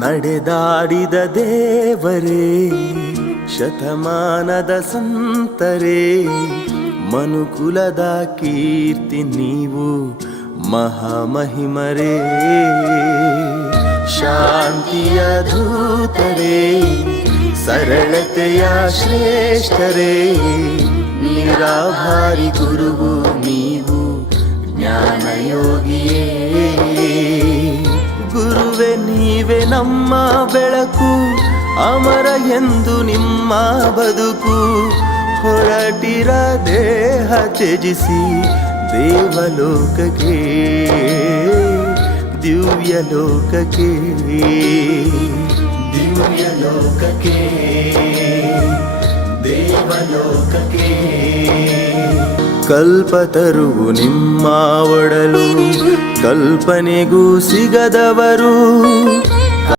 ನಡೆದಾಡಿದ ದೇವರೇ ಶತಮಾನದ ಸಂತರೇ ಮನುಕುಲದ ಕೀರ್ತಿ ನೀವು ಮಹಾಮಹಿಮರೇ ಶಾಂತಿಯ ದೂತರೇ ಸರಳತೆಯ ಶ್ರೇಷ್ಠರೇ ನಿರಾಭಾರಿ ಗುರುವು ನೀವು ಜ್ಞಾನಯೋಗಿಯೇ ಗುರುವೆ ನೀವೇ ನಮ್ಮ ಬೆಳಕು ಅಮರ ಎಂದು ನಿಮ್ಮ ಬದುಕು ಹೊರಟಿರ ದೇಹ ತ್ಯಜಿಸಿ ದೇವಲೋಕಕ್ಕೆ ದಿವ್ಯಲೋಕಕ್ಕೆ ದಿವ್ಯಲೋಕಕ್ಕೆ ದೇವಲೋಕಕ್ಕೆ ಕಲ್ಪತರುವು ನಿಮ್ಮ ಒಡಲು ಕಲ್ಪನೆಗೂ ಸಿಗದವರು